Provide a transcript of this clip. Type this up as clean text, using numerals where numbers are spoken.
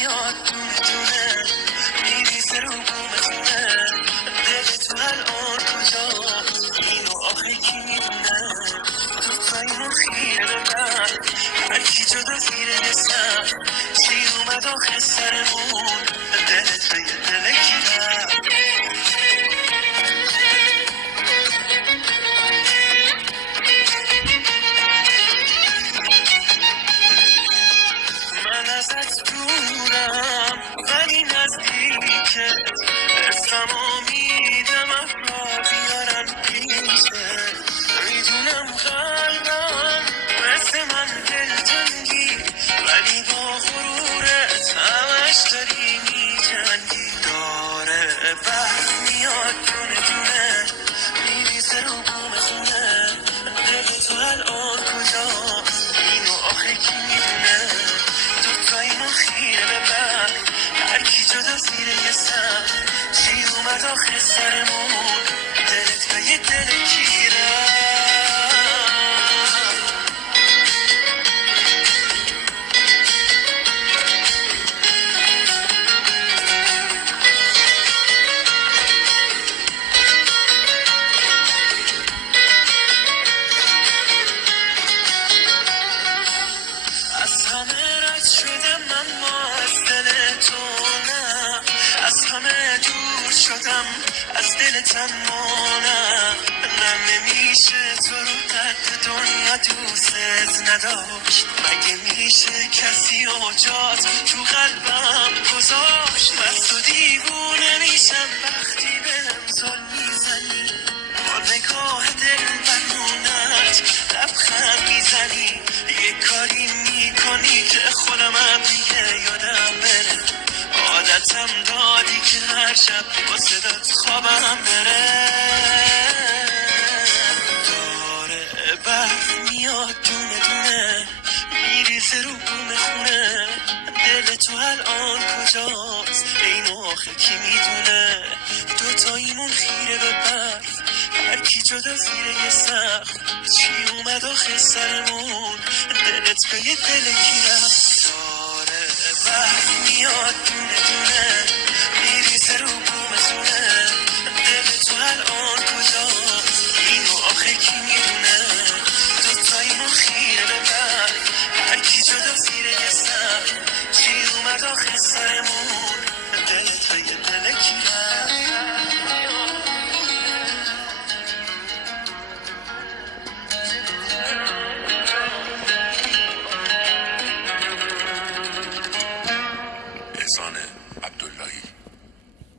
میاد دونه دونه میریزه رو بوم خونه دل تو الان کجاست اینو آخه کی میدونه دوتاییمون خیره به من هرکی جدا زیر نسم چی اومد آخه سرمون دلت به یه دل کی رفت من ازت دورم ولی نزدیکت عشقمو میدم افرا بیارن پیشت میدونم قلبم مثل من دلتنگی ولی با غرورت همش داری میجنگی داره بحر میاد دونه دونه میریزه رو بوم خونه دل تو الان کجاست اینو آخه کی میدونه دوتاییمون خیره به بر هرکی جدا زیر یه سر چی اومد آخه سرمون دلت به یه دل کی رفت از همه رد شدم اما از دل تو نه از همه دور شدم از دلت اما نه نمیشه تو رو قد دنیا دوست نداشت مگه میشه کسی اوجات تو قلبم گذاشت مست و دیوونه میشم وقتی بهم زل میزنی با نگاه دل برمونت لبخند میزنی یه کاری میکنی که خودمم دیگه یادم بره عادتم دادی که هر شب با صدات خوابم بره داره برف میاد دونه دونه میریزه رو بوم خونه دل تو الان کجاست اینو آخه کی میدونه دوتاییمون خیره به برف هرکی جدا زیر یه سقف چی اومد آخه سرمون دلت به یه دل کی رفت داره برف میاد دونه دونه